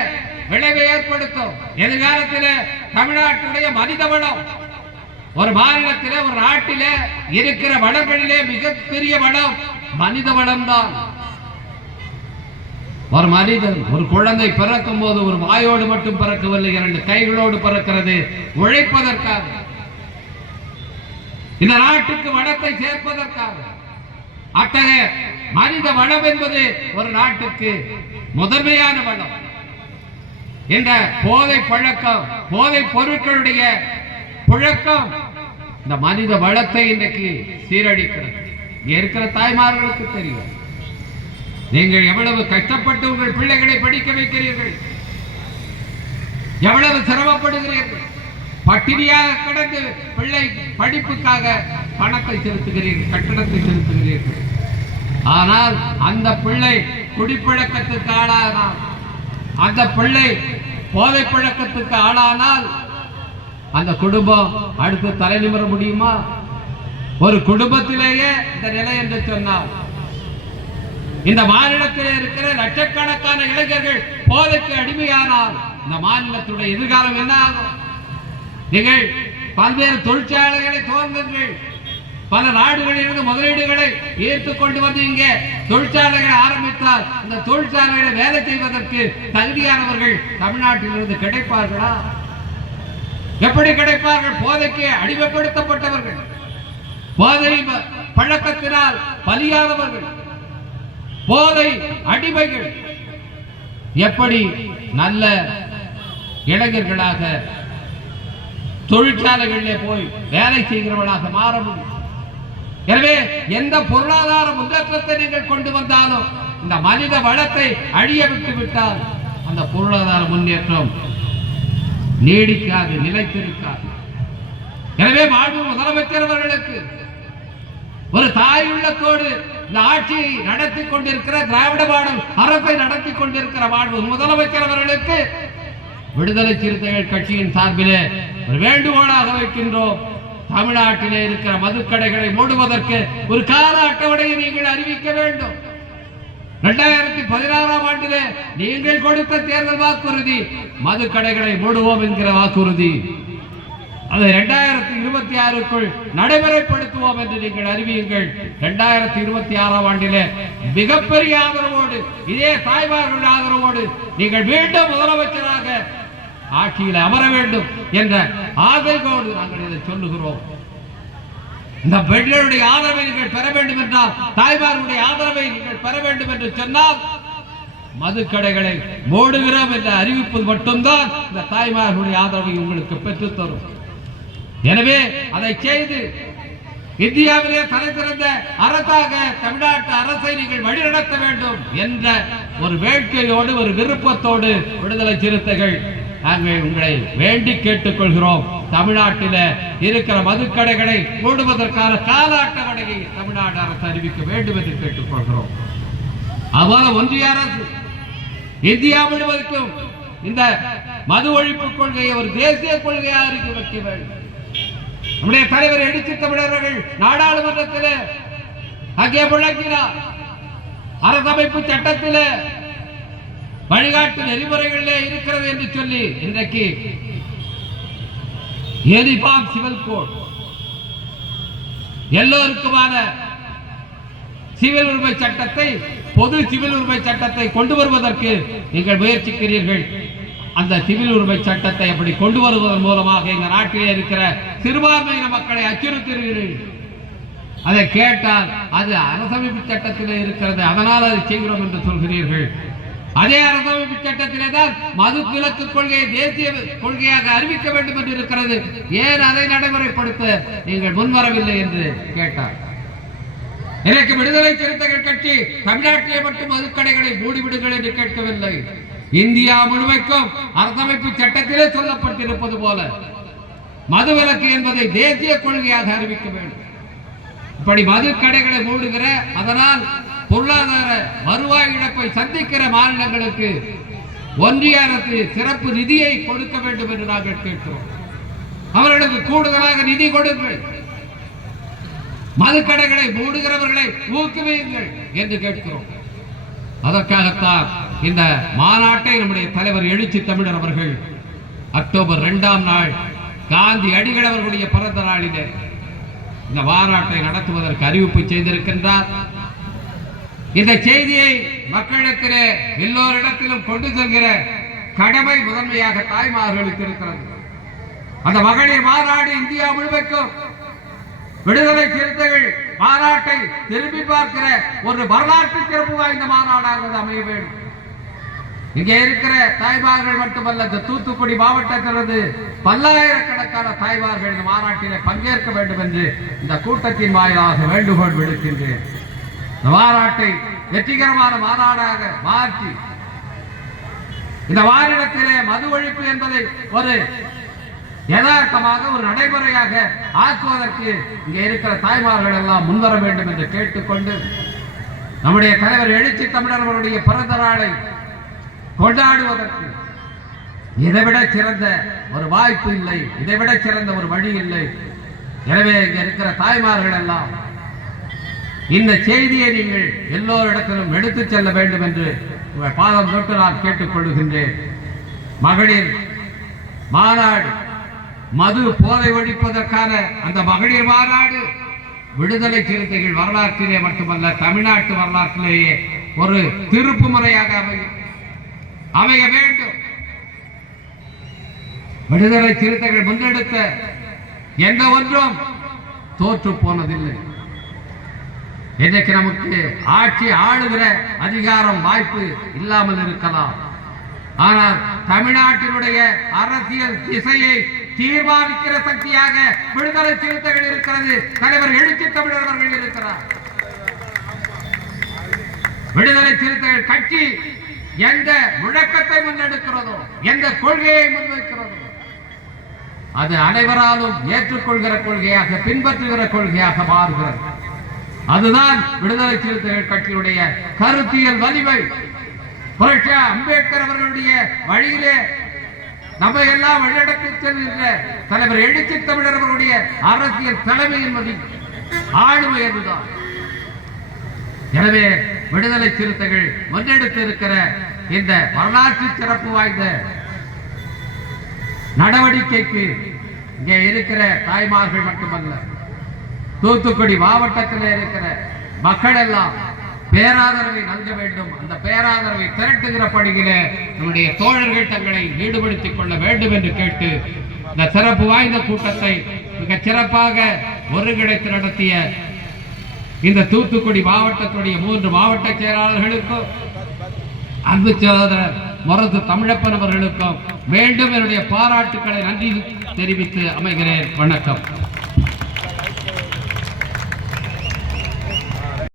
விளைவை ஏற்படுத்தும்? எதிர்காலத்தில் தமிழ்நாட்டுடைய மனித வளம், ஒரு மாநிலத்திலே, ஒரு நாட்டிலே இருக்கிற வளங்களிலே மிகப்பெரிய வளம் மனித வளம் தான். ஒரு மனிதன், ஒரு குழந்தை பிறக்கும் போது ஒரு வாயோடு மட்டும் பிறக்கவில்லை, 2 கைகளோடு பிறக்கிறது, உழைப்பதற்காக, இந்த நாட்டுக்கு வளத்தை சேர்ப்பதற்காக. அத்தகைய மனித வளம் என்பது ஒரு நாட்டுக்கு முதன்மையான வளம். என்ற போதை பழக்கம், போதை பொருட்களுடைய புழக்கம் இந்த மனித வளத்தை இன்றைக்கு சீரழிக்கிறது. இருக்கிற தாய்மார்களுக்கு தெரியும், நீங்கள் எவ்வளவு கஷ்டப்பட்டு உங்கள் பிள்ளைகளை படிக்க வைக்கிறீர்கள், எவ்வளவு சிரமப்படுகிறீர்கள், பட்டினியாக கிடந்து பிள்ளை படிப்புக்காக பணத்தை செலுத்துகிறீர்கள், கட்டணத்தை செலுத்துகிறீர்கள். ஆனால் அந்த பிள்ளை குடிப்பழக்கத்துக்கு ஆளானால், அந்த பிள்ளை போதை பழக்கத்துக்கு ஆளானால் அந்த குடும்பம் அடுத்து தலை நிமிர முடியுமா? ஒரு குடும்பத்திலேயே இந்த நிலை என்று சொன்னால், இந்த மாநிலத்திலே இருக்கிற லட்சக்கணக்கான இளைஞர்கள் போதைக்கு அடிமையானால் இந்த மாநிலத்துடைய எதிர்காலம் என்ன ஆகும்? நீங்கள் பல்வேறு தொழிற்சாலைகளை துவங்குங்கள், பல நாடுகளிலிருந்து முதலீடுகளை ஈர்த்துக் கொண்டு வந்து இங்கே தொழிற்சாலைகளை ஆரம்பித்தால் இந்த தொழிற்சாலைகளை வேலை செய்வதற்கு தகுதியானவர்கள் தமிழ்நாட்டிலிருந்து கிடைப்பார்களா? எப்படி கிடைப்பார்கள்? போதைக்கு அடிமைப்படுத்தப்பட்டவர்கள், போதை பழக்கத்தினால் பலியாதவர்கள், போதை அடிமைகள் எப்படி நல்ல இளைஞர்களாக தொழிற்சாலைகளிலே போய் வேலை செய்கிறவர்களாக மாற முடியும்? எனவே எந்த பொருளாதார முன்னேற்றத்தை நீங்கள் கொண்டு வந்தாலும் இந்த மனித வளத்தை அழிய விட்டு விட்டால் அந்த பொருளாதார முன்னேற்றம் நீடிக்காது, நிலைத்திருக்காது. எனவே மாண்பு முதலமைச்சர் அவர்களுக்கு ஒரு தாய் உள்ளத்தோடு இந்த ஆட்சியை நடத்தி கொண்டிருக்கிற, திராவிட மாடல் அரசை நடத்தி கொண்டிருக்கிற மாண்பு முதலமைச்சர் அவர்களுக்கு விடுதலை சிறுத்தைகள் கட்சியின் சார்பிலே ஒரு வேண்டுகோளாக வைக்கின்றோம். தமிழ்நாட்டிலே இருக்கிற மதுக்கடைகளை மூடுவதற்கு ஒரு கால அட்டவணையை நீங்கள் அறிவிக்க வேண்டும். 2016ஆம் ஆண்டிலே நீங்கள் கொடுத்த தேர்தல் வாக்குறுதி மதுக்கடைகளை மூடுவோம் என்கிற வாக்குறுதி, அதை 2026க்குள் நடைமுறைப்படுத்துவோம் என்று நீங்கள் அறிவியுங்கள். 2026ஆம் ஆண்டிலே மிகப்பெரிய ஆதரவோடு, இதே தாய்மார்களுடைய ஆதரவோடு நீங்கள் மீண்டும் முதலமைச்சராக ஆட்சியில் அமர வேண்டும் என்ற ஆசையோடு நாங்கள் இதை சொல்லுகிறோம். இந்த பெண்களுடைய ஆதரவை நீங்கள் பெற வேண்டும் என்றால், தாய்மார்களுடைய ஆதரவை நீங்கள் பெற வேண்டும் என்று சொன்னால் மதுக்கடைகளை மூடுகிறோம் என்ற அறிவிப்பு மட்டும்தான் இந்த தாய்மார்களுடைய ஆதரவை உங்களுக்கு பெற்றுத் தரும். எனவே அதை செய்து இந்தியாவிலே தலை சிறந்த அரசாக தமிழ்நாட்டு அரசை நீங்கள் வழிநடத்த வேண்டும் என்ற ஒரு வேட்கையோடு ஒரு விருப்பத்தோடு விடுதலை சிறுத்தைகள் நாங்கள் உங்களை வேண்டி கேட்டுக்கொள்கிறோம். தமிழ்நாட்டில் இருக்கிற மதுக்கடைகளை மூடுவதற்கான கால அட்டவணையை தமிழ்நாடு அரசு அறிவிக்க வேண்டும் என்று கேட்டுக்கொள்கிறோம். அவ்வாறு ஒன்றிய அரசு இந்தியா முழுவதற்கும் இந்த மது ஒழிப்பு கொள்கையை ஒரு தேசிய கொள்கையாக அறிக்கை வைக்க வேண்டும். நம்முடைய தலைவர் எழுச்சி தமிழர்கள் நாடாளுமன்றத்தில் அங்கே முழங்கினார். அரசமைப்பு சட்டத்தில் வழிகாட்டு நெறிமுறைகளிலே இருக்கிறது என்று சொல்லி இன்றைக்கு யூனிஃபார்ம் சிவில் கோட் எல்லோருக்குமான சிவில் உரிமை சட்டத்தை பொது சிவில் உரிமை சட்டத்தை கொண்டு வருவதற்கு நீங்கள் முயற்சிக்கிறீர்கள். அந்த சிவில் உரிமை சட்டத்தை அப்படி கொண்டு வருவதன் மூலமாக இந்த நாட்டிலே இருக்கிற சிறுபான்மையின மக்களை அச்சுறுத்துகிறீர்கள். அதை கேட்டால் அது அரசமைப்பு சட்டத்திலே இருக்கிறது, அதனால் அதை செய்கிறோம் என்று சொல்கிறீர்கள். அதே அரசமைப்பு சட்டத்திலே தான் மது விலக்கு கொள்கையை தேசிய கொள்கையாக அறிவிக்க வேண்டும் என்று இருக்கிறது. ஏன் அதை நடைமுறைப்படுத்த நீங்கள் முன்வரவில்லை என்று கேட்டார். எனக்கு விடுதலை சிறுத்தைகள் கட்சி தமிழ்நாட்டிலே மட்டும் மதுக்கடைகளை மூடிவிடுங்கள் என்று கேட்கவில்லை. இந்தியா முழுமைக்கும் அரசமைப்பு சட்டத்திலே சொல்லப்பட்டிருப்பது போல மதுவிலக்கு என்பதை தேசிய கொள்கையாக அறிவிக்க வேண்டும். இப்படி மதுக்கடைகளை மூடுகிற அதனால் பொருளாதார வருவாய் இழப்பை சந்திக்கிற மாநிலங்களுக்கு ஒன்றிய அரசு சிறப்பு நிதியை கொடுக்க வேண்டும் என்று நாங்கள் கேட்கிறோம். அவர்களுக்கு கூடுதலாக நிதி கொடுங்கள், மதுக்கடைகளை மூடுகிறவர்களை ஊக்குவியுங்கள் என்று கேட்கிறோம். அதற்காகத்தான் இந்த மாநாட்டை நம்முடைய தலைவர் எழுச்சி தமிழர் அவர்கள் அக்டோபர் 2ஆம் நாள் காந்தி அடிகள் அவர்களுடைய பிறந்த நாளிலே இந்த மாநாட்டை நடத்துவதற்கு அறிவிப்பு செய்திருக்கின்றார். இந்த செய்தியை மக்களிடத்திலே எல்லோரிடத்திலும் கொண்டு செல்கிற கடமை முதன்மையாக தாய்மார்களுக்கு இருக்கிறது. அந்த மகளிர் மாநாடு இந்தியா முழுமைக்கும் விடுதலை சிறுத்தைகள் மாநாட்டை திரும்பி பார்க்கிற ஒரு வரலாற்று சிறப்பு வாய்ந்த மாநாடாக அமைய வேண்டும். இங்கே இருக்கிற தாய்மார்கள் மட்டுமல்ல, இந்த தூத்துக்குடி மாவட்டத்திலிருந்து பல்லாயிரக்கணக்கான தாய்மார்கள் இந்த மாநாட்டிலே பங்கேற்க வேண்டும் என்று இந்த கூட்டத்தின் வாயிலாக வேண்டுகோள் விடுக்கின்றேன். இந்த மாநாட்டை வெற்றிகரமான மாநாடாக மாற்றி இந்த மாநிலத்திலே மது ஒழிப்பு என்பதை ஒரு யதார்த்தமாக ஒரு நடைமுறையாக ஆக்குவதற்கு இங்கே இருக்கிற தாய்மார்கள் எல்லாம் முன்வர வேண்டும் என்று கேட்டுக்கொண்டு நம்முடைய தலைவர் எழுச்சி தமிழர்களுடைய பிறந்த நாளை கொண்டாடுவதற்கு இதைவிட சிறந்த ஒரு வாய்ப்பு இல்லை, இதைவிட சிறந்த ஒரு வழி இல்லை. எனவே இங்கே இருக்கிற தாய்மார்கள் எல்லாம் இந்த செய்தியை நீங்கள் எல்லோரிடத்திலும் எடுத்துச் செல்ல வேண்டும் என்று உங்கள் பாதம் தொட்டு நான் கேட்டுக்கொள்கின்றேன். மகளிர் மாநாடு, மது போதை ஒழிப்பதற்கான அந்த மகளிர் மாநாடு விடுதலை சிறுத்தைகள் வரலாற்றிலே மட்டுமல்ல, தமிழ்நாட்டு வரலாற்றிலேயே ஒரு திருப்பு முறையாக அமைய வேண்டும். விடுதலை சிறுத்தைகள் முன்னெடுத்த எந்த ஒன்றும் தோற்று போனதில்லை. இன்றைக்கு நமக்கு ஆட்சி ஆளுகிற அதிகாரம் வாய்ப்பு இல்லாமல் இருக்கலாம், ஆனால் தமிழ்நாட்டினுடைய அரசியல் திசையை தீர்மானிக்கிற சக்தியாக விடுதலை சிறுத்தைகள் இருக்கிறது. தலைவர் எழுச்சி தமிழர் அவர்கள் இருக்கிறார். விடுதலை சிறுத்தைகள் கட்சி எந்த முழக்கத்தை முன்னெடுக்கிறதோ, எந்த கொள்கையை முன்வைக்கிறதோ, அது அனைவராலும் ஏற்றுக்கொள்கிற கொள்கையாக, பின்பற்றுகிற கொள்கையாக மாறுகிறது. அதுதான் விடுதலை சிறுத்தைகள் கட்சியுடைய கருத்தியல் வலிமை. புரட்சி அம்பேத்கர் அவர்களுடைய வழியிலே நம்ம எல்லாம் வழிநடத்தி செல்கின்ற தலைவர் எழுச்சி தமிழர் அவர்களுடைய அரசியல் தலைமையின் ஆளுமை அதுதான். எனவே விடுதலை சிறுத்தைகள் முன்னெடுத்து இருக்கிற இந்த வரலாற்று சிறப்பு வாய்ந்த நடவடிக்கைக்கு இங்கே இருக்கிற தாய்மார்கள் மட்டுமல்ல, தூத்துக்குடி மாவட்டத்தில் இருக்கிற மக்கள் எல்லாம் பேராதரவை நல்க வேண்டும். அந்த பேராதரவை திரட்டுகிற பணியிலே நம்முடைய தோழர்கள் தங்களை ஈடுபடுத்திக் கொள்ள வேண்டும் என்று கேட்டு இந்த சிறப்பு வாய்ந்த கூட்டத்தை மிக சிறப்பாக ஒருங்கிணைத்து நடத்திய இந்த தூத்துக்குடி மாவட்டத்துடைய 3 மாவட்ட செயலாளர்களுக்கும் அன்பு சகோதரர் மருது தமிழப்பன் அவர்களுக்கும் மீண்டும் என்னுடைய பாராட்டுக்களை நன்றி தெரிவித்து அமைகிறேன். வணக்கம்.